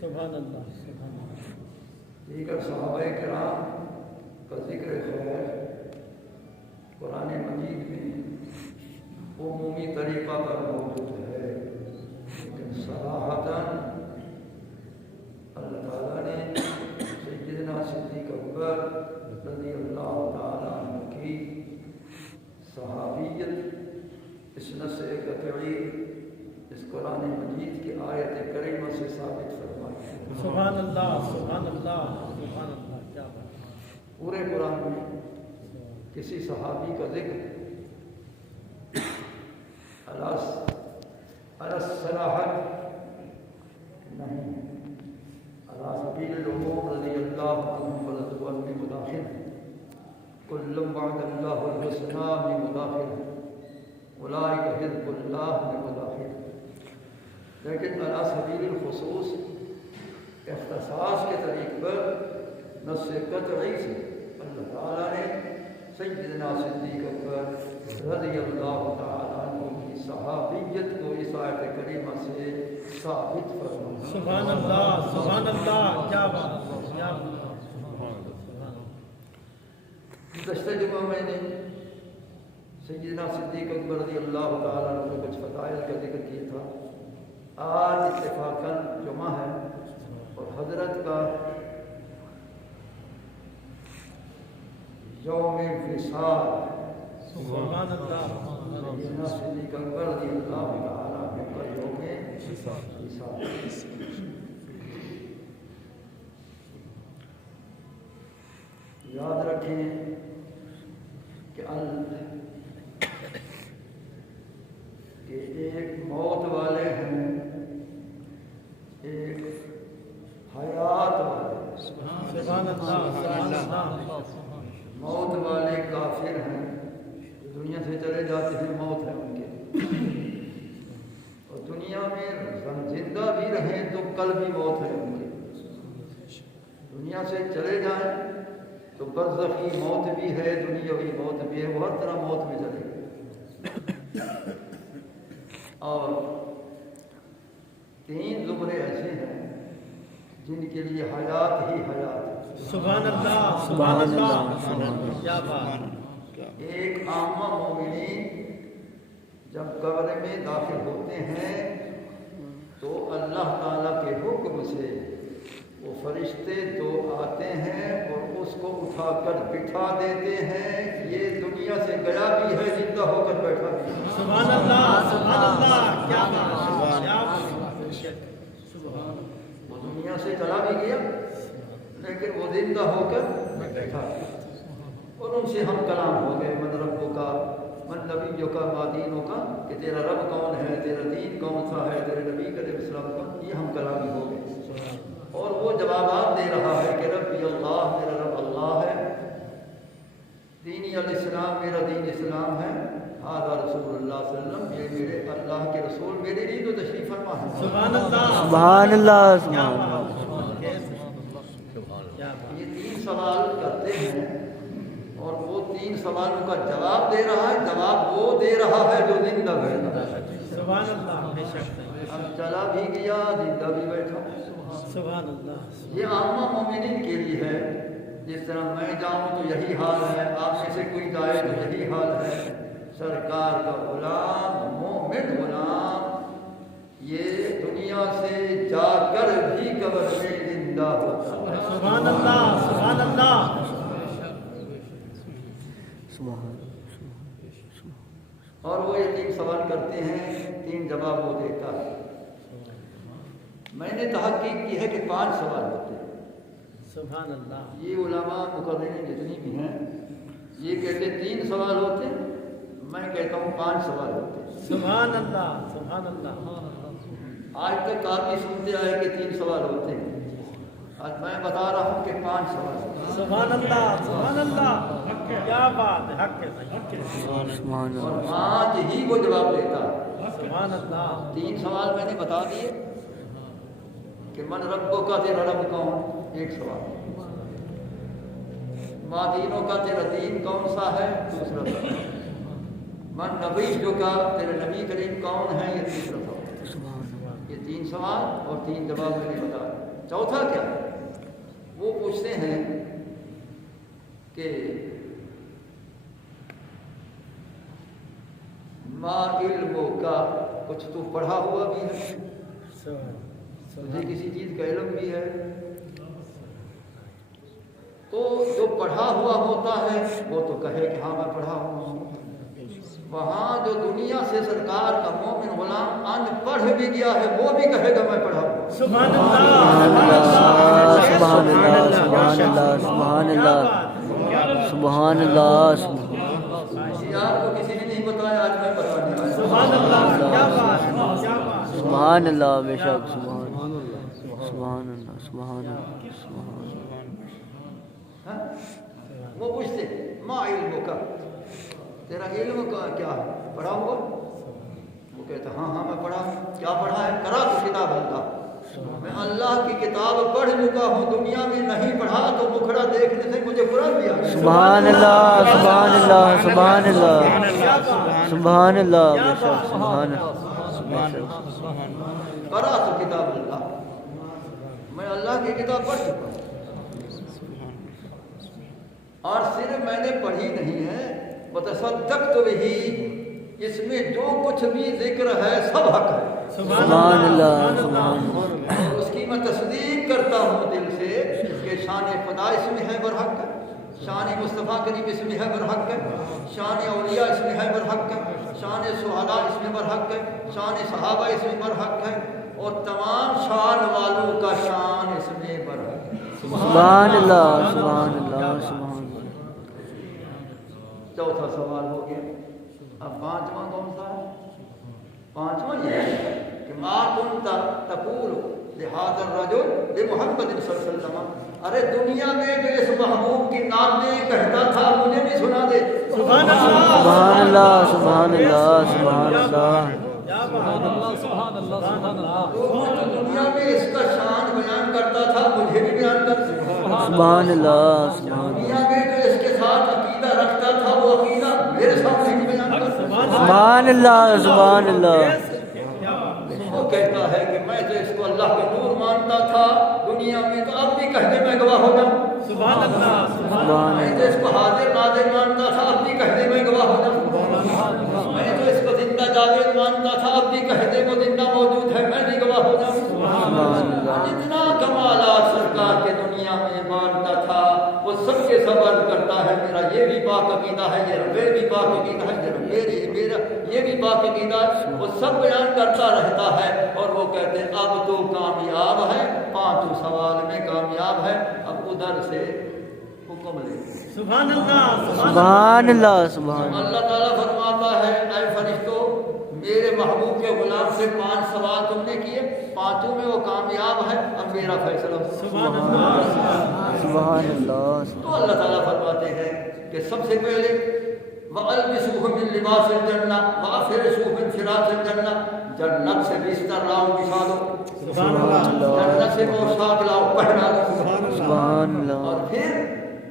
سبحان اللہ سبحان اللہ۔ دیگر صحابہ کرام کا ذکر خیر قرآن مجید میں عمومی طریقہ پر موجود ہے، لیکن صراحتاً اللہ تعالیٰ نے سیدنا صدیق اکبر رضی اللہ تعالیٰ عنہ کی صحابیت اس نص قطعی اس قرآن مجید کی آیت کریمہ سے ثابت فرمائی ہے۔ سبحان اللہ سبحان اللہ سبحان اللہ، کیا بات۔ پورے قرآن میں کسی صحابی کا ذکر الصراحت نہیں، علی سبیل العموم رضی اللہ عنہ ورضوان میں مداخل ہے، کل وعد اللہ الحسنی میں مداخل ہے، اولئک حزب اللہ میں مداخل ہے، لیکن علی سبیل الخصوص اختصاص کے طریق پر نص قطعی سے اللہ تعالیٰ نے سیدنا صدیق اکبر رضی اللہ تعالیٰ عنہ کی صحابیت کو اس آیت کریمہ سے ثابت فرمایا۔ سبحان اللہ سبحان اللہ، کیا بات کیا بات۔ گزشتہ جمعہ میں نے سیدنا صدیق اکبر رضی اللہ تعالیٰ عنہ کے کچھ فضائل کا ذکر کیا تھا۔ آج اتفاقاً جمعہ ہے اور حضرت کا یوم وصال سبحان اللہ۔ سیدنا صدیق اکبر رضی اللہ تعالیٰ عنہ کا یوم وصال۔ یاد رکھیں کہ ایک موت والے ہیں، ایک حیات والے۔ سبحان اللہ سبحان اللہ۔ موت والے کافر ہیں، دنیا سے چلے جاتے ہیں، موت ہے ان کے، اور دنیا میں زندہ بھی رہیں تو کل بھی موت ہے ان کی۔ دنیا سے چلے جائیں تو برزخی موت بھی ہے، دنیاوی موت بھی ہے، وہ ہر طرح موت میں چلے گئے۔ اور تین زمرے ایسے ہیں جن کے لیے حیات ہی حیات ہے۔ سبحان اللہ سبحان اللہ، کیا بات۔ ایک عامہ مومنین جب قبر میں داخل ہوتے ہیں تو اللہ تعالیٰ کے حکم سے وہ فرشتے دو آتے ہیں اور اس کو اٹھا کر بٹھا دیتے ہیں، یہ دنیا سے گیا بھی ہے، زندہ ہو کر بیٹھا بھی ہے۔ سبحان اللہ سبحان اللہ، کیا بات۔ وہ دنیا سے چلا بھی گیا لیکن وہ زندہ ہو کر بیٹھا، اور ان سے ہم کلام ہو گئے، من ربوں کا، من نبیوں کا، ما دینوں کا، کہ تیرا رب کون ہے، تیرا دین کون سا ہے، تیرے نبی علیہ السلام کا، یہ ہم کلامی ہو گئے۔ اور وہ جوابات دے رہا ہے کہ ربی اللہ، میرا رب اللہ ہے، دینی الاسلام، میرا دین اسلام ہے، ھذا رسول اللہ صلی اللہ علیہ وسلم، یہ میرے اللہ کے رسول میرے لیے تو تشریف فرما ہے۔ سبحان اللہ سبحان اللہ سبحان اللہ۔ یہ تین سوال کرتے ہیں اور وہ 3 سوالوں کا جواب دے رہا ہے. جواب وہ دے رہا ہے جو زندہ بیٹھا ہے. سبحان اللہ. بے شک. اب چلا بھی گیا, زندہ بھی بیٹھا. سبحان اللہ. یہ عامہ مومنین کے لیے ہے. جس طرح میں جاؤں تو یہی حال ہے, آپ میں سے کوئی جائے تو یہی حال ہے. سرکار کا غلام, مومن غلام, یہ دنیا سے جا کر بھی قبر میں زندہ ہوتا ہے. سبحان اللہ. سبحان اللہ. اور وہ یہ 3 سوال کرتے ہیں, 3 جواب وہ دیتا ہے. میں نے تحقیق کی ہے کہ 5 سوال ہوتے ہیں. سبحان اللہ. یہ علماء مقررین جتنی بھی ہیں یہ کہتے 3 سوال ہوتے ہیں, میں کہتا ہوں 5 سوال ہوتے ہیں. سبحان اللہ. سبحان اللہ. آج تک آپ ہی سنتے آئے کہ 3 سوال ہوتے ہیں. آج میں بتا رہا ہوں کہ 5 سوال ہوتے ہیں. سبحان اللہ. سبحان اللہ. کیا بات ہے. حق ہے. اور 5 ہی وہ جواب دیتا ہے. سبحان اللہ. 3 سوال میں نے بتا دیے کہ من ربوں کا تیرا رب کون, ایک سوال. ماں دینوں کا تیرا دین کون سا ہے, دوسرا سوال. من نبی جو کا تیرے نبی کریم کون ہے, یہ تیسرا سوال. یہ 3 سوال اور 3 جواب میں نے بتایا. چوتھا کیا, وہ پوچھتے ہیں کہ ما علموں کا, کچھ تو پڑھا ہوا بھی ہے, تجھے کسی چیز کا علم بھی ہے. تو جو پڑھا ہوا ہوتا ہے وہ تو کہے کہ ہاں میں پڑھا ہوا ہوں. وہاں جو دنیا سے سرکار کا مومن غلام ان پڑھ بھی گیا ہے وہ بھی کہے گا میں پڑھا ہوا. سبحان اللہ. سبحان اللہ. سبحان اللہ. سبحان اللہ. سبحان اللہ. یہ آپ کو کسی نے نہیں بتایا, آج میں بتانے آیا. سبحان اللہ. کیا بات ہے. کیا بات ہے. سبحان اللہ. بے شک. سبحان اللہ. سبحان اللہ. سبحان اللہ. ہاں؟ وہ پوچھتے ما علموں کا, تیرا علم کا کیا ہے, پڑھا ہوا. وہ کہتا ہاں ہاں میں پڑھا. کیا پڑھا ہے, کرا تو کتاب اللہ, میں اللہ کی کتاب پڑھ چکا ہوں. دنیا میں نہیں پڑھا تو مکھڑا دیکھنے سے مجھے قرآن دیا. سبحان اللہ. سبحان اللہ. سبحان اللہ. سبحان اللہ. بے شک. سبحان اللہ. کرا تو کتاب اللہ, میں اللہ کی کتاب پڑھ چکا ہوں. اور صرف میں نے پڑھی نہیں ہے, وتصدقت بہ, اس میں جو کچھ بھی ذکر ہے سب حق ہے. سبحان اللہ. سبحان اللہ. اور اس کی میں تصدیق کرتا ہوں دل سے کہ شان خدا اس میں ہے برحق ہے, شان مصطفیٰ کریم اس میں ہے برحق ہے, شان اولیاء اس میں ہے برحق ہے, شان شہداء اس میں برحق ہے, شان صحابہ اس میں برحق ہے, اور تمام شان والوں کا شان اس میں برحق ہے. سبحان اللہ. سبحان اللہ. سبحان اللہ. چوتھا سوال ہو گیا. اب 5واں کون سا ہے؟ 5واں یہ ہے کہ ما کنت تقول لہذا الرجل لمحمد صلی اللہ علیہ وسلم, ارے دنیا میں جو اس محبوب کی نعتیں کہتا تھا مجھے بھی سنا دے. سبحان اللہ. سبحان اللہ. سبحان اللہ. سبحان اللہ. سبحان اللہ. سبحان اللہ. سبحان اللہ. جو دنیا میں اس کا شان بیان کرتا تھا مجھے بھی بیان کر. سبحان اللہ. سبحان دنیا میں جو اس کے ساتھ عقیدہ رکھتا تھا وہ عقیدہ میرے سامنے بھی بیان کر. سبحان اللہ. سبحان اللہ. وہ کہتا ہے کہ میں تو اس کو اللہ کا نور مانتا تھا دنیا میں, تو اب بھی کہہ دے میں گواہ ہو جاؤں. سبحان اللہ. سبحان میں تو اس کو حاضر ناظر مانتا تھا, اب بھی کہہ دے میں گواہ ہو جاؤں. میں تو اس کو زندہ جاوید مانتا تھا, اب بھی کہہ دے وہ زندہ موجود ہے, میں بھی گواہ ہو جاؤں. جتنا کمالات سرکار کے دنیا میں مانتا تھا وہ سب کے سب عرض کرتا ہے میرا یہ بھی پاک عقیدہ ہے, یہ بھی پاک عقیدہ ہے, میرا یہ بھی پاک عقیدہ ہے. وہ سب بیان کرتا رہتا ہے. اور وہ کہتے ہیں اب تو کامیاب ہے, 5 سوال میں کامیاب ہے, اب ادھر سے حکم لے. سبحان اللہ. سبحان اللہ. سبحان اللہ. اللہ تعالیٰ فرماتا ہے اے فرشتوں, میرے محبوب کے غلام سے 5 سوال تم نے کیے, 5 میں وہ کامیاب ہے, اب میرا فیصلہ. سبحان اللہ. سبحان اللہ. تو اللہ تعالیٰ فرماتے ہیں کہ سب سے پہلے وَأَلْبِسُوهُ مِن لِبَاسِ الْجَنَّةِ وَأَفْرِشُوهُ مِن فِرَاشِ الْجَنَّةِ, جنت سے بستر لاؤ بچھا دو, سبحان اللہ. جنت سے پوشاک لاؤ پہنا دو, سبحان اللہ. اور پھر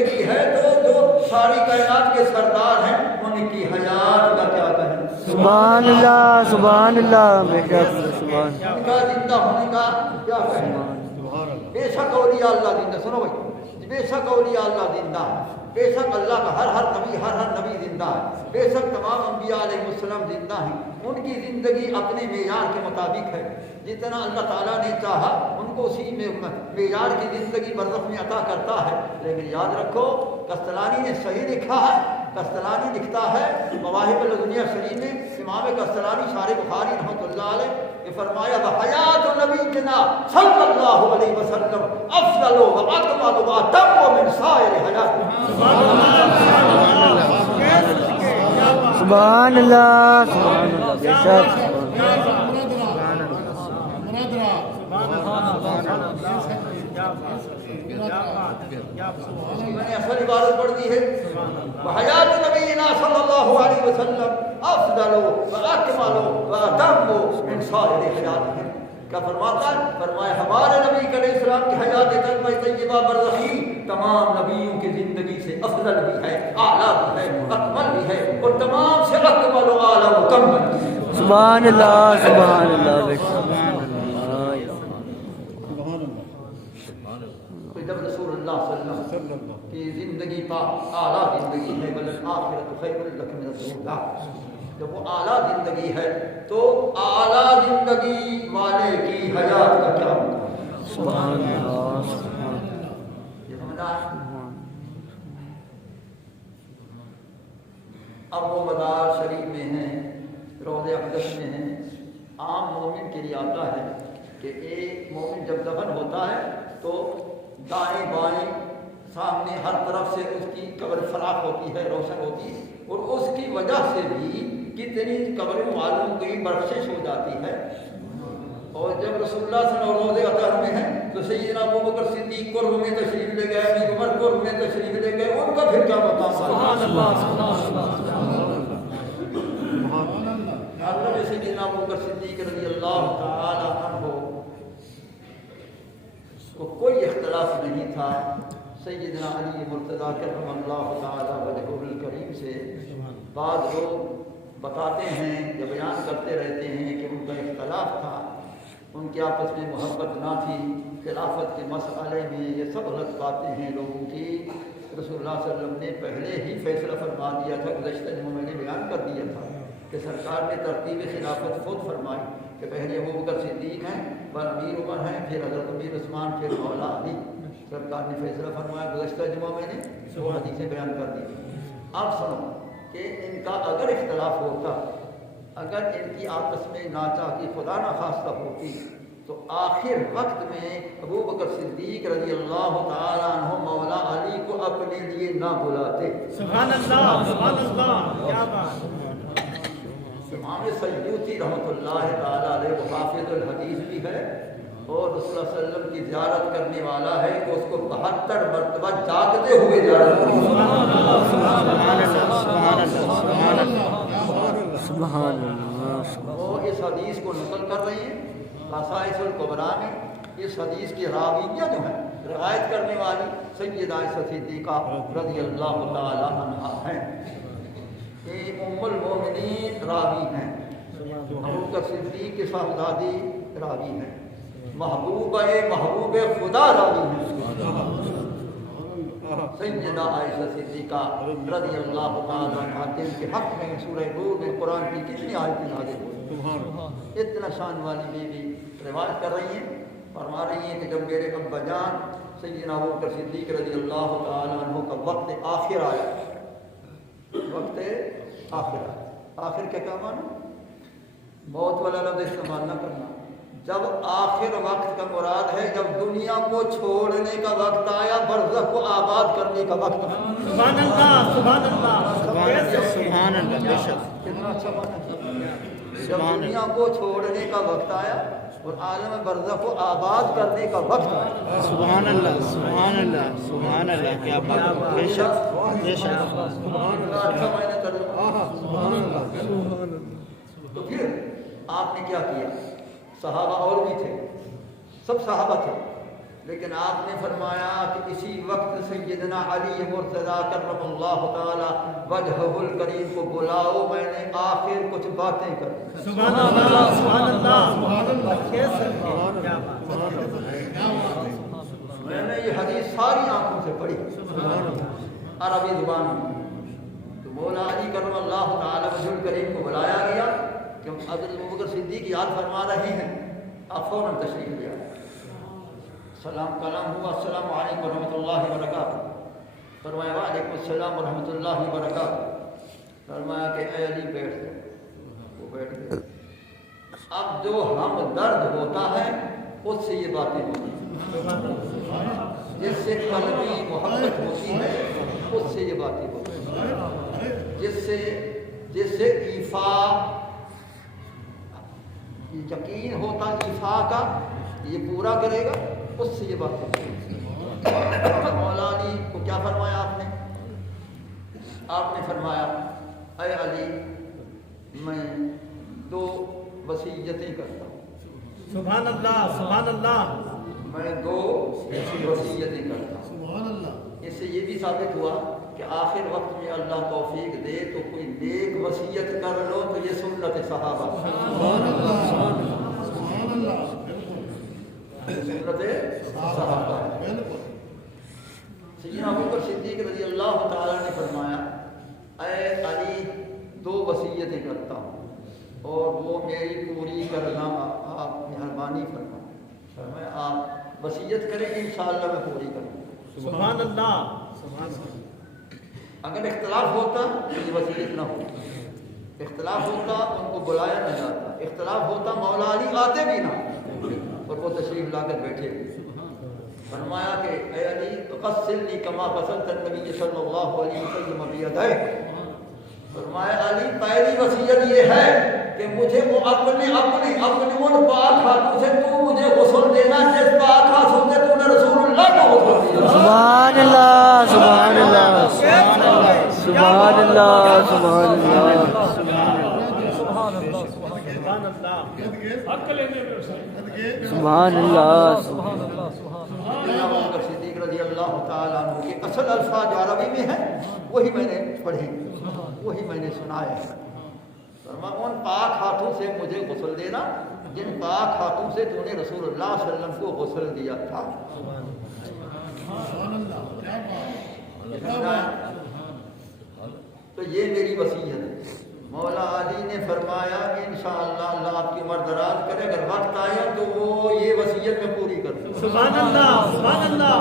زندگی ہے تو جو ساری کائنات کے سردار ہیں ان کی حیات کا کیا کہیں؟ سبحان اللہ سبحان اللہ بے شک سبحان ان کا زندہ ہونے کا کیا کہیں؟ بے شک اولیاء اللہ زندہ، سنو بھائی، بے شک اولیاء اللہ زندہ ہے، بے شک اللہ کا ہر نبی زندہ ہے، بے شک تمام انبیاء علیہ السلام زندہ ہیں، ان کی زندگی اپنے معیار کے مطابق ہے، جتنا اللہ تعالیٰ نے چاہا ان کو اسی میں معیار کی زندگی برزخ میں عطا کرتا ہے۔ لیکن یاد رکھو قسطلانی نے صحیح لکھا ہے، قسطلانی لکھتا ہے مواہب الدنیا شریف میں، امام قسطلانی شارح بخاری رحمۃ اللہ علیہ کہ فرمایا وحیات نبینا صلی اللہ علیہ وسلم افضل و اکمل و اتم من سائر حیات۔ سبحان اللہ سبحان اللہ بے شک میں نے اصل عبارت پڑھ دی ہے وحیات نبینا صلی اللہ علیہ وسلم افضل و اکمل و اتم من سائر حیات۔ کیا فرماتا ہے؟ فرمایا ہمارے نبی علیہ السلام کی حیات طیبہ طیبہ برزخی تمام نبیوں کی زندگی سے افضل بھی ہے، اعلیٰ بھی ہے، اکمل بھی ہے، اور تمام سے اکمل و اعلیٰ مکمل بھی ہے۔ سبحان اللہ بے شک جب رسول اللہ صلی اللہ علیہ وسلم کی زندگی کا اعلیٰ زندگی ہے بلکہ آخرت خیر لک من الدنیا، جب وہ اعلیٰ زندگی ہے تو اعلیٰ زندگی والے کی حیات کا کیا ہوگا؟ سبحان اللہ یہ سمجھا؟ اب وہ مزار شریف میں ہیں، روضہ اقدس میں ہیں، عام مومن کے لیے آتا ہے کہ ایک مومن جب دفن ہوتا ہے تو دائیں بائیں سامنے ہر طرف سے اس کی قبر فراخ ہوتی ہے، روشن ہوتی ہے، اور اس کی وجہ سے بھی کتنی قبریں معلوم کی بخشش ہو جاتی ہے۔ اور جب رسول اللہ صلی اللہ علیہ وسلم روضہ اطہر میں ہیں تو سیدنا ابوبکر صدیق قرب میں تشریف لے گئے، ابی عمر قرب میں تشریف لے گئے، ان کا پھر کیا مقام حضرت سیدنا ابوبکر صدیق رضی اللہ تعالی عنہ کو کوئی اختلاف نہیں تھا سیدنا علی مرتضیٰ کرم اللہ تعالی وجہہ الکریم سے۔ بعض لوگ بتاتے ہیں یا بیان کرتے رہتے ہیں کہ ان کا اختلاف تھا، ان کے آپس میں محبت نہ تھی، خلافت کے مسئلے میں یہ سب غلط باتیں ہیں لوگوں کی۔ رسول اللہ صلی اللہ علیہ وسلم نے پہلے ہی فیصلہ فرما دیا تھا، گزشتہ جمعہ میں نے بیان کر دیا تھا کہ سرکار نے ترتیب خلافت خود فرمائی کہ پہلے ابوبکر صدیق ہیں، پھر امیر عمر ہیں، پھر حضرت امیر عثمان، پھر مولا علی۔ سرکار نے فیصلہ فرمایا، گزشتہ جمعہ میں نے وہ حدیثیں بیان کر دی۔ اب سنو کہ ان کا اگر اختلاف ہوتا، اگر ان کی آپس میں ناچاکی خدا نخواستہ ہوتی تو آخر وقت میں ابوبکر صدیق رضی اللہ تعالیٰ عنہ مولا علی کو اپنے لیے نہ بلاتے۔ سبحان اللہ سبحان اللہ، کیا بات۔ امام سیوطی رحمۃ اللہ تعالیٰ علیہ وہ حافظ الحدیث بھی ہے اور رسول اللہ صلی اللہ علیہ وسلم کی زیارت کرنے والا ہے کہ اس کو 72 مرتبہ جاگتے ہوئے زیارت کرتے۔ سبحان اللہ وہ اس حدیث کو نقل کر رہے ہیں خصائص الکبریٰ میں۔ اس حدیث کی راویہ جو ہے روایت کرنے والی سیدہ عائشہ صدیقہ رضی اللہ تعالی عنہا ہیں، یہ ام المومنین راوی ہیں، ابوبکر صدیق کی صاحبزادی راوی ہیں، محبوب خدا راوی ہیں، سیدہ عائشہ صدیقہ رضی اللہ تعالی عنہا جن کے حق میں سورہ نور میں قرآن کی کتنی آیتیں نازل ہوئی، اتنا شان والی بیوی روایت کر رہی ہیں، فرما رہی ہیں کہ جب میرے ابا جان سیدنا ابوبکر صدیق رضی اللہ تعالی عنہ کا وقت آخر آیا، وقت آخر آیا، آخر کیا کام آنا؟ موت والا لفظ استعمال نہ کرنا۔ جب آخر وقت کا مراد ہے جب دنیا کو چھوڑنے کا وقت آیا، برزخ کو آباد کرنے کا وقت آیا۔ سبحان اللہ سبحان اللہ سبحان اللہ، بے شک کتنا اچھا معنی ہے۔ جب دنیا کو چھوڑنے کا وقت آیا اور عالم برزخ کو آباد کرنے کا وقت آیا۔ سبحان اللہ سبحان اللہ سبحان اللہ، کیا بات، بے شک بے شک۔ اچھا میں نے تو پھر آپ نے کیا کیا؟ صحابہ اور بھی تھے، سب صحابہ تھے، لیکن آپ نے فرمایا کہ اسی وقت سیدنا علی مرتضیٰ کرم اللہ تعالی وجہہ الکریم کو بلاؤ، میں نے آخر کچھ باتیں کر دی۔ سبحان اللہ سبحان اللہ، کیا بات، میں نے یہ حدیث ساری آنکھوں سے پڑھی عربی زبان میں۔ تو مولا علی کرم اللہ تعالی وجہ الکریم کو بلایا گیا کہ حضرت ابوبکر صدیق یاد فرما رہے ہیں، آپ فوراً تشریف لے آئے۔ سلام کلام ہوا، السلام علیکم ورحمۃ اللہ وبرکاتہ۔ فرمایا وعلیکم السلام ورحمۃ اللہ وبرکاتہ۔ فرمایا کہ اے علی بیٹھ جاؤ، وہ بیٹھ گئے۔ اب جو ہم درد ہوتا ہے اس سے یہ باتیں ہوتی ہیں، جس سے قلبی محبت ہوتی ہے اس سے یہ باتیں ہوتی ہیں، جس سے ایفا یقین ہوتا ایفا کا یہ پورا کرے گا، اس سے یہ بات ہوتی ہے۔ مولا علی کو کیا فرمایا آپ نے؟ آپ نے فرمایا اے علی میں 2 وصیتیں کرتا ہوں۔ سبحان اللہ سبحان اللہ، میں 2 وصیتیں کرتا ہوں۔ سبحان اللہ۔ اس سے یہ بھی ثابت ہوا کہ آخر وقت میں اللہ توفیق دے تو کوئی نیک وصیت کر لو تو یہ سنت صحابہ، سبحان اللہ سبحان اللہ، سنت صحابہ۔ سیدنا ابوبکر صدیق رضی اللہ تعالیٰ نے فرمایا اے علی 2 وصیتیں کرتا ہوں اور وہ میری پوری کرنا آپ مہربانی فرمائیں۔ آپ وصیت کریں انشاءاللہ میں پوری کروں۔ سبحان اللہ سبحان اللہ۔ اگر اختلاف ہوتا تو یہ وصیت نہ ہوتی، اختلاف ہوتا ان کو بلایا نہ جاتا، اختلاف ہوتا مولا علی آتے بھی نہ اور وہ تشریف لا کر بیٹھے۔ فرمایا کہ اے علی غسلنی کما غسلت النبی صلی اللہ علیہ وسلم بیدیک۔ فرمایا علی پہلی وصیت یہ ہے کہ مجھے وہ اپنے ان پاک ہاتھوں سے تو مجھے غسل دینا جس پاک ہاتھوں سے تو نے رسول اللہ کو غسل دیا۔ سبحان اللہ سبحان اللہ سبحان اللہ سبحان اللہ سبحان اللہ سبحان اللہ۔ صدیق رضی اللہ تعالیٰ عنہ کے اصل الفاظ جو عربی میں ہیں وہی میں نے پڑھے، وہی میں نے سنائے ہیں۔ فرمایا ان پاک ہاتھوں سے مجھے غسل دینا جن پاک ہاتھوں سے تو نے رسول اللہ صلی اللہ علیہ وسلم کو غسل دیا تھا۔ تو یہ میری وصیت ہے۔ مولا علی نے فرمایا انشاءاللہ اللہ آپ کی عمر دراز کرے، اگر وقت آیا تو وہ یہ وصیت میں پوری کر دوں۔ سبحان اللہ سبحان اللہ،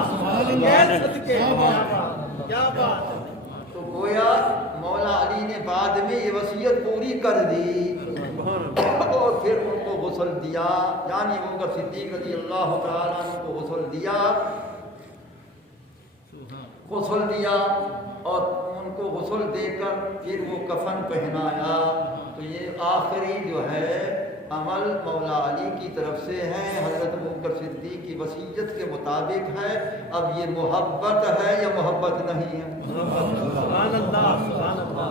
صدقے کیا بات۔ تو گویا مولا علی نے بعد میں یہ وصیت پوری کر دی اور پھر ان کو غسل دیا، یعنی ابوبکر صدیق رضی اللہ تعالیٰ عنہ کو غسل دیا اور ان کو غسل دے کر پھر وہ کفن پہنایا۔ تو یہ آخری جو ہے عمل مولا علی کی طرف سے ہے، حضرت ابوبکر صدیق کی وصیت کے مطابق ہے۔ اب یہ محبت ہے یا محبت نہیں ہے؟ سبحان اللہ سبحان اللہ،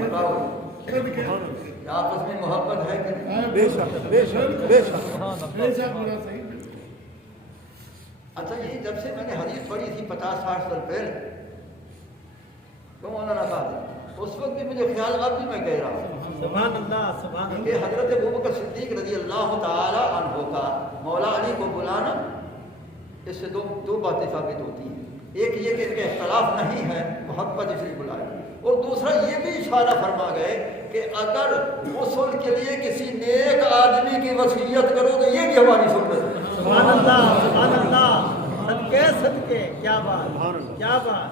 بتاؤ آپس میں محبت ہے کہ نہیں؟ بے شک بے شک بے شک بے شک، بڑا صحیح۔ اچھا یہ جب سے میں نے حدیث پڑھی تھی 50-60 سال پہلے تو مولانا صاحب اس وقت بھی مجھے خیال اب بھی میں کہہ رہا ہوں سبحان اللہ سبحان اللہ۔ کہ حضرت ابوبکر صدیق رضی اللہ تعالی عنہ کا مولا علی کو بلانا، اس سے دو باتیں ثابت ہوتی ہیں۔ ایک یہ کہ ان کا اختلاف نہیں ہے، محبت اس لیے بلایا، اور دوسرا یہ بھی اشارہ فرما گئے کہ اگر غسل کے لیے کسی نیک آدمی کی وصیت کرو تو یہ بھی ہماری سنت ہے۔ سبحان اللہ سبحان اللہ، صدقے صدقے، کیا بات کیا بات۔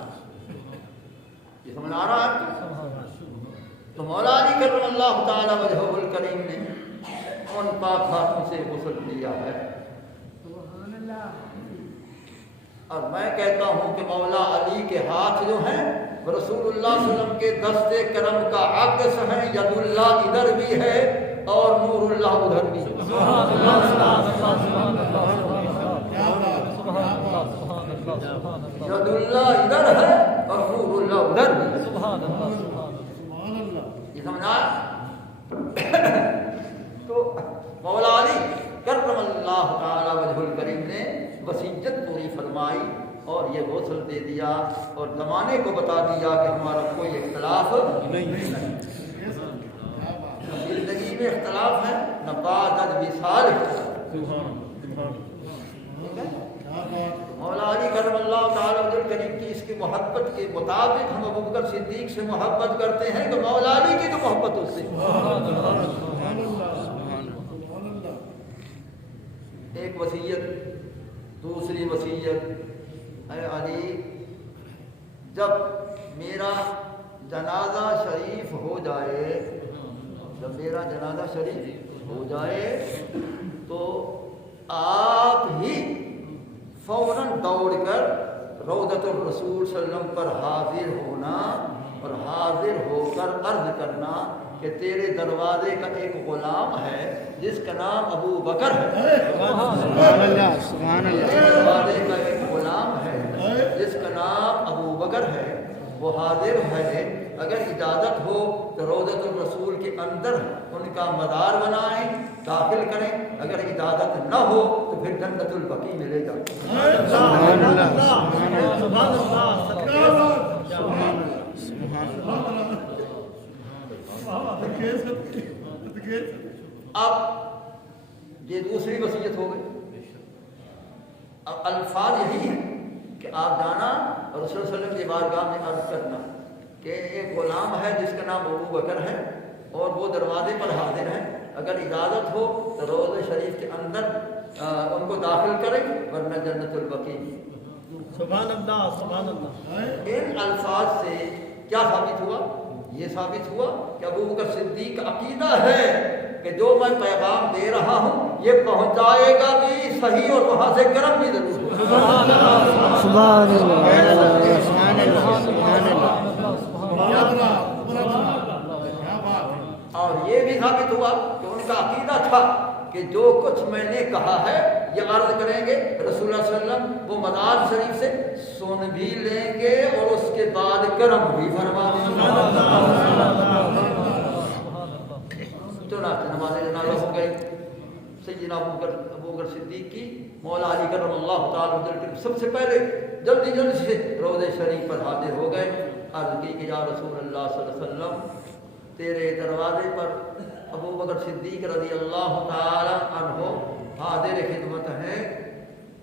یہ سمجھ آ رہا ہے؟ تو مولا علی کرم اللہ تعالی وجہہ الکریم نے ان پاک ہاتھوں سے غسل دیا ہے، اور میں کہتا ہوں کہ مولا علی کے ہاتھ جو ہیں رسول اللہ صلی اللہ علیہ وسلم کے دست کرم کا عکس ہے، ید اللہ ادھر بھی ہے اور نور اللہ ادھر بھی ہے۔ ید اللہ ادھر ہے اور نور اللہ ادھر بھی ہے۔ یہ سمجھا؟ تو مولا علی کرم اللہ تعالی وجہ الکریم نے فرمائی اور یہ غسل دے دیا اور زمانے کو بتا دیا کہ ہمارا کوئی اختلاف نہیں ہے۔ زندگی میں اختلاف ہے نہ بعد وصال اختلاف۔ مولا علی کرم اللہ تعالیٰ وجل کریم کی اس کی محبت کے مطابق ہم ابوبکر صدیق سے محبت کرتے ہیں کہ مولا علی کی تو محبت اس سے۔ ایک وصیت، دوسری وصیت، اے علی جب میرا جنازہ شریف ہو جائے، جب میرا جنازہ شریف ہو جائے تو آپ ہی فوراً دوڑ کر روضۃ الرسول صلی اللہ علیہ وسلم پر حاضر ہونا اور حاضر ہو کر عرض کرنا کہ تیرے دروازے کا ایک غلام ہے جس کا نام ابو بکر ہے۔ سبحان اللہ، سبحان اللہ۔ دروازے کا ایک غلام ہے جس کا نام ابو بکر ہے، وہ حاضر ہے، اگر اجازت ہو تو روضۃ الرسول کے اندر ان کا مزار بنائیں، داخل کریں، اگر اجازت نہ ہو تو پھر جنت البقیع میں لے جائیں۔ سبحان اللہ، سبحان اب یہ دوسری وصیت ہو گئی۔ اب الفاظ یہی ہیں کہ آپ جانا اور رسول صلی اللہ علیہ وسلم کی بارگاہ میں عرض کرنا کہ ایک غلام ہے جس کا نام ابو بکر ہے اور وہ دروازے پر حاضر ہے، اگر اجازت ہو تو روضہ شریف کے اندر ان کو داخل کریں ورنہ جنت البقیع۔ سبحان اللہ، سبحان اللہ۔ ان الفاظ سے کیا ثابت ہوا؟ یہ ثابت ہوا کہ ابو بکر صدیق کا عقیدہ ہے کہ جو میں پیغام دے رہا ہوں یہ پہنچائے گا بھی صحیح اور وہاں سے کرم بھی ضرور ہوگا۔ سبحان اللہ، سبحان اللہ، سبحان اللہ۔ اور یہ بھی ثابت ہوا کہ ان کا عقیدہ تھا کہ جو کچھ میں نے کہا ہے یہ عرض کریں گے، رسول اللہ صلی اللہ علیہ وسلم وہ مزار شریف سے سن بھی لیں گے اور اس کے بعد کرم بھی فرما دیں گے۔ چنانچہ نماز جنازہ ہو گئی، سیدنا ابو بکر صدیق کی مولا علی کرم اللہ تعالیٰ سب سے پہلے جلدی سے روضہ شریف پر حاضر ہو گئے، عرض کی کہ یا رسول اللہ صلی اللہ علیہ وسلم تیرے دروازے پر ابو بکر صدیق رضی اللہ تعالی عنہ حاضر خدمت ہیں،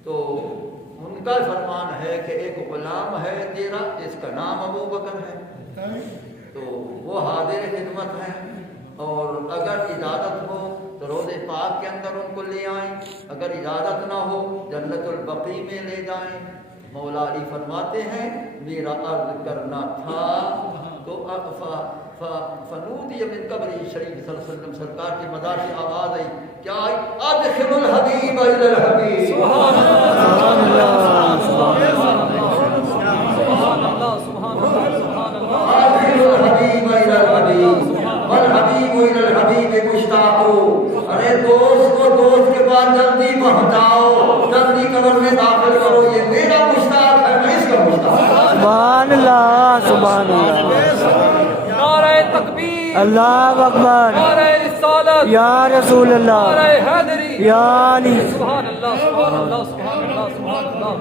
تو ان کا فرمان ہے کہ ایک غلام ہے تیرا جس کا نام ابو بکر ہے، تو وہ حاضر خدمت ہیں، اور اگر اجازت ہو تو روضہ پاک کے اندر ان کو لے آئیں، اگر اجازت نہ ہو جنت البقیع میں لے جائیں۔ مولا علی فرماتے ہیں میرا عرض کرنا تھا تو فنودی من قبر شریف صلی اللہ علیہ وسلم سرکار کی مزار سے آواز آئی، کیا آئی؟ ادخل الحبیب الی الحبیب۔ سبحان اللہ، سبحان اللہ، سبحان اللہ۔ ادخل الحبیب الی الحبیب والحبیب الی الحبیب مشتاق۔ ارے دوست کو دوست کے پاس جلدی پہنچاؤ، جلدی قبر میں داخل کرو، یہ میرا مشتاق ہے، میں اس کا مشتاق۔ سبحان اللہ، سبحان اللہ۔ نعرہ تکبیر، اللہ اکبر، نعرہ رسالت، یا رسول اللہ، نعرہ حیدری، یا علی۔ سبحان اللہ، سبحان اللہ، سبحان اللہ، سبحان اللہ۔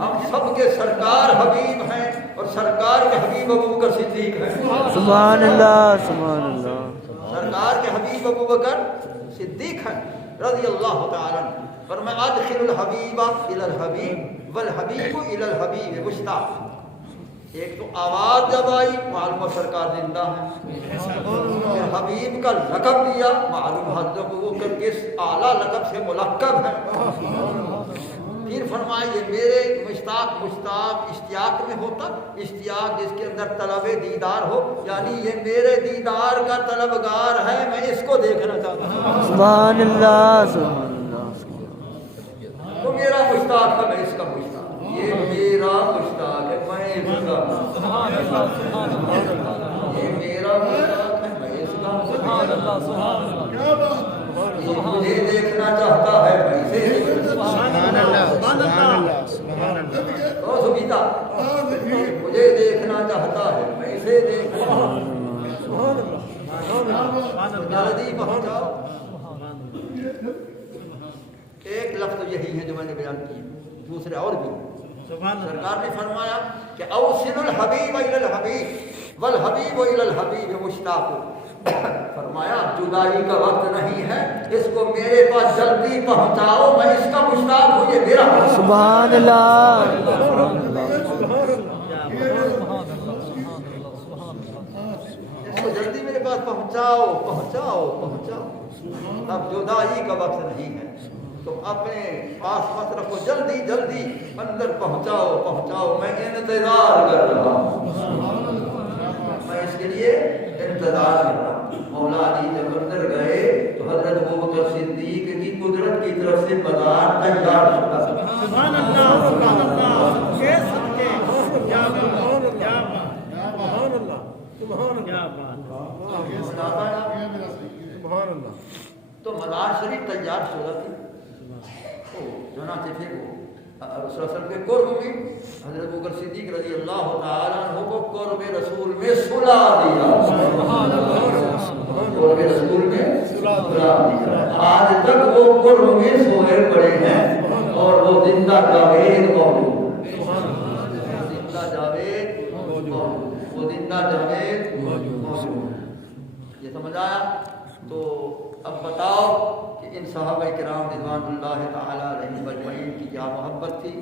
ہم سب کے سرکار حبیب ہیں اور سرکار کے حبیب ابو بکر صدیق ہیں۔ سبحان اللہ، سبحان اللہ۔ سرکار کے حبیب ابو بکر صدیق ہیں رضی اللہ تعالی عنہ۔ فرمایا ادخل الحبیب الی الحبیب والحبیب الی الحبیب مشتاق۔ ایک تو آواز جب آئی معلوم سرکار زندہ ہے، پھر حبیب کا لقب دیا معلوم حضرت ابو بکر کس اعلیٰ لقب سے ملقب ہے، پھر فرمایا یہ میرے مشتاق اشتیاق میں ہوتا، اشتیاق جس کے اندر طلب دیدار ہو، یعنی یہ میرے دیدار کا طلبگار ہے، میں اس کو دیکھنا چاہتا ہوں۔ سبحان اللہ، سبحان اللہ۔ تو میرا مشتاق ہے، میں اس کا مشتاق، یہ میرا مشتاق ہے، میں اس کا، یہ میرا مشتاق ہے، میں اس کا، سبحان اللہ، سبحان اللہ۔ مجھے دیکھنا چاہتا ہے، میں اسے سبحان اللہ، سبحان اللہ، سبحان اللہ۔ او زبیدہ مجھے دیکھنا چاہتا ہے، میں اسے دیکھنا، جلدی پہنچاؤ۔ ایک لفظ یہی ہے جو میں نے بیان کیا، دوسرے اور بھی سبحان اللہ سرکار نے فرمایا کہ اوصل الحبیب الی الحبیب والحبیب الی الحبیب مشتاق، فرمایا جدائی کا وقت نہیں ہے، اس کو میرے پاس جلدی پہنچاؤ، میں اس کا مشتاق ہوں، یہ میرا حق ہے۔ سبحان اللہ اس کو جلدی میرے پاس پہنچاؤ پہنچاؤ پہنچاؤ، اب جدائی کا وقت نہیں ہے، تم اپنے پاس مت رکھو، جلدی جلدی اندر پہنچاؤ پہنچاؤ، میں انتظار کر رہا ہوں، میں اس کے لیے انتظار کر رہا ہوں۔ مولا علی جب اندر گئے تو حضرت ابوبکر صدیق کی قدرت کی طرف سے بازار تیار شدہ، سبحان اللہ سبحان اللہ، کے صدقے یا بات یا بات سبحان اللہ سبحان اللہ یا بات سبحان اللہ۔ تو مزار شریف تیار شدہ تھی، چنانچہ پھر وہ رسول اللہ کے قرب میں حضرت ابوبکر صدیق رضی اللہ تعالیٰ عنہ کو قرب رسول میں سلا دیا، قرب رسول میں سلا دیا، آج تک وہ قرب میں سوئے پڑے ہیں اور وہ زندہ جاوید موجود، زندہ جاوید موجود، وہ زندہ جاوید موجود۔ یہ سمجھ آیا؟ تو اب بتاؤ کہ ان صحابہ کرام رضوان اللہ تعالیٰ علیہم اجمعین کی کیا محبت تھی،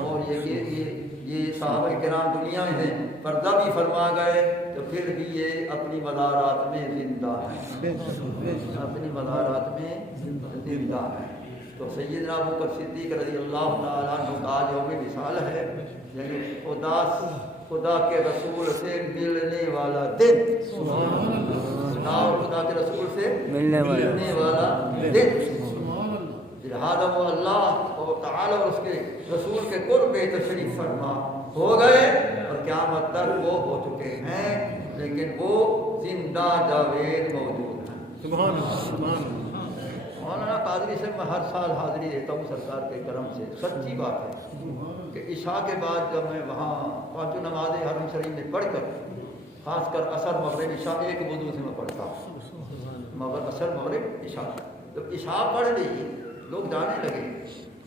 اور یہ صحابہ کرام دنیا میں ہیں، پردہ بھی فرما گئے تو پھر بھی یہ اپنی مزارات میں زندہ ہیں، اپنی مزارات میں زندہ ہیں۔ تو سیدنا ابوبکر صدیق رضی اللہ تعالیٰ عنہ کا یوم وصال ہے، یعنی خدا کے رسول سے ملنے والا دن، اور خدا کے رسول سے ملنے والا دن، لہذا وہ اللہ اور تعالی اور اس کے رسول کے قرب تشریف فرما ہو گئے اور قیامت تک وہ ہو چکے ہیں، لیکن وہ زندہ جاوید موجود ہیں۔ سبحان اللہ سبحان اللہ۔ مولانا قادری سے میں ہر سال حاضری دیتا ہوں سرکار کے کرم سے، سچی بات ہے کہ عشاء کے بعد جب میں وہاں پانچوں نمازیں حرم شریف میں پڑھ کر، خاص کر عصر مغرب عشاء ایک وضو سے میں پڑھتا ہوں، مگر عصر مغرب عشاء، جب عشاء پڑھ لی لوگ جانے لگے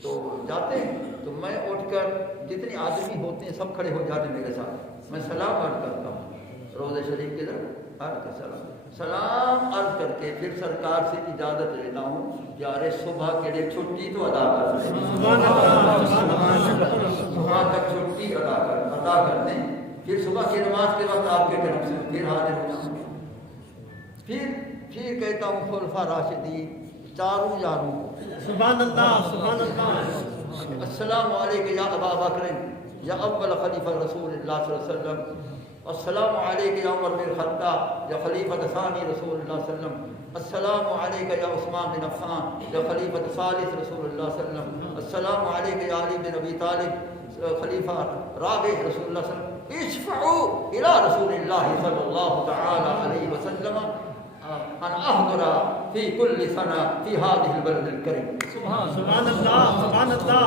تو جاتے ہیں تو میں اٹھ کر جتنے آدمی ہوتے ہیں سب کھڑے ہو جاتے میرے ساتھ، میں سلام عرض کرتا ہوں، روضہ شریف کی طرف عرض کر سلام عرض کر کے پھر سرکار سے اجازت لیتا ہوں کہ ارے صبح کے لیے چھٹی تو ادا کر دیں، صبح تک چھٹی ادا کر دیں، پھر صبح کی نماز کے وقت آپ کے کرم سے پھر حاضر ہونا، پھر کہتا ہوں خلفاء راشدین چاروں یاروں کو، سبحان اللہ سبحان اللہ، السلام علیکم یا ابا بکر یا اول خلیفہ رسول اللہ صلی اللہ علیہ وسلم، السلام علیکم یا عمر بن الخطاب یا خلیفۃ ثانی رسول اللہ صلی اللہ علیہ وسلم، السلام علیکم یا عثمان بن عفان یا خلیفۃ ثالث رسول اللہ صلی اللہ علیہ وسلم، السلام علیکم یا علی بن ابی طالب خلیفہ رابع رسول اللہ صلی اللہ علیہ وسلم، اشفعوا الی رسول اللہ صلی اللہ تعالی علیہ وسلم ان احضر فی کل سنہ فی هذه البلد الکریم۔ سبحان اللہ سبحان اللہ،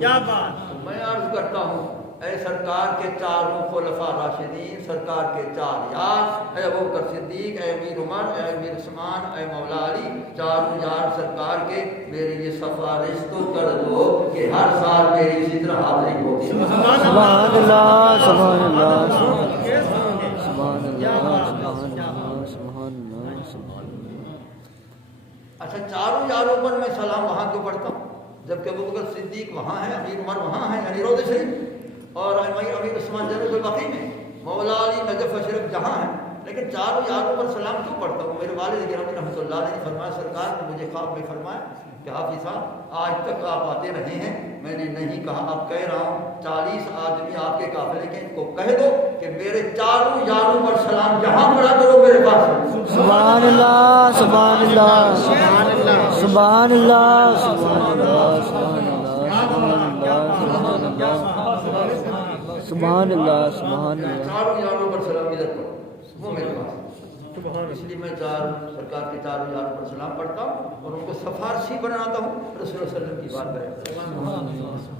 کیا بات۔ میں عرض کرتا ہوں اے سرکار کے چاروں خلفاء راشدین، سرکار کے چار یار، اے ابوبکر صدیق، اے امیر عمر، اے امیر عثمان، اے مولا علی، چاروں یار سرکار کے میرے لیے سفارش تو کر دو کہ ہر سال میری اسی طرح حاضری ہوگی۔ سبحان اللہ سبحان اللہ کے صدقے سبحان کیا اللہ بات سبحان کیا اللہ بات۔ سبحان اللہ سبحان اللہ۔ اچھا چاروں یاروں پر میں سلام وہاں کیوں پڑھتا ہوں جبکہ ابوبکر صدیق وہاں ہے، امیر عمر وہاں ہے یعنی روضہ شریف، اور امیر عثمان جنت البقیع میں، مولا علی نجف شریف جہاں ہے، لیکن چاروں یاروں پر سلام کیوں پڑھتا ہوں؟ میرے والد گرامی رحمۃ اللہ علیہ نے فرمایا، سرکار نے مجھے خواب میں فرمایا کہ حافظ صاحب آج تک آپ آتے رہے ہیں، میں نے نہیں کہا، اب کہہ رہا ہوں 40 آدمی آپ کے قافلے کے، ان کو کہہ دو کہ میرے چاروں یاروں پر سلام جہاں پڑھا کرو میرے پاس۔ سبحان اللہ سبحان اللہ سبحان اللہ سبحان اللہ سبحان اللہ سبحان اللہ سبحان اللہ سبحان اللہ۔ چاروں یاروں پر سلام ادھر پڑھو، وہ میرے پاس، اس لیے میں سرکار کے چاروں یاروں پر سلام پڑھتا ہوں اور ان کو سفارشی بناتا ہوں رسول اللہ صلی اللہ علیہ وسلم کی بات کریں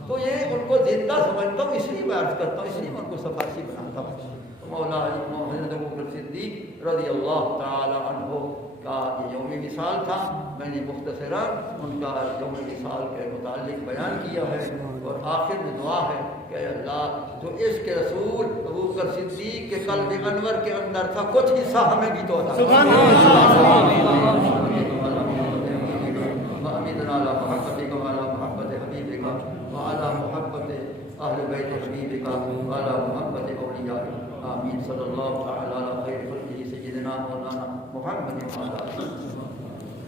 تو یہ ان کو زندہ سمجھتا ہوں، اس لیے میں عرض کرتا ہوں، اس لیے میں ان کو سفارشی بناتا ہوں۔ مولا علی حضرت ابوبکر صدیق رضی اللہ تعالی عنہ کا یہ یوم وصال تھا، میں نے مختصراً ان کا یوم وصال کے متعلق بیان کیا ہے، اور آخر میں دعا ہے کہ اے اللہ جو عشق رسول ابوبکر صدیق کے قلب انور کے اندر تھا کچھ حصہ ہمیں بھی تو عطا سبحان اللہ وَأَمِدْنَا عَلَى مُحَبَّتِكَ وَعَلَى مُحَبَّتِ حَبِيبِكَ وَعَلَى مُحَبَّتِ أَهْلِ بَيْتِ حَبِيبِكَ وَعَلَى مُحَبَّتِ أَوْلِيَائِكَ آمين صلی اللہ تعالی علی خیر خلقہ سیدنا مولانا محمد وعلی آلہ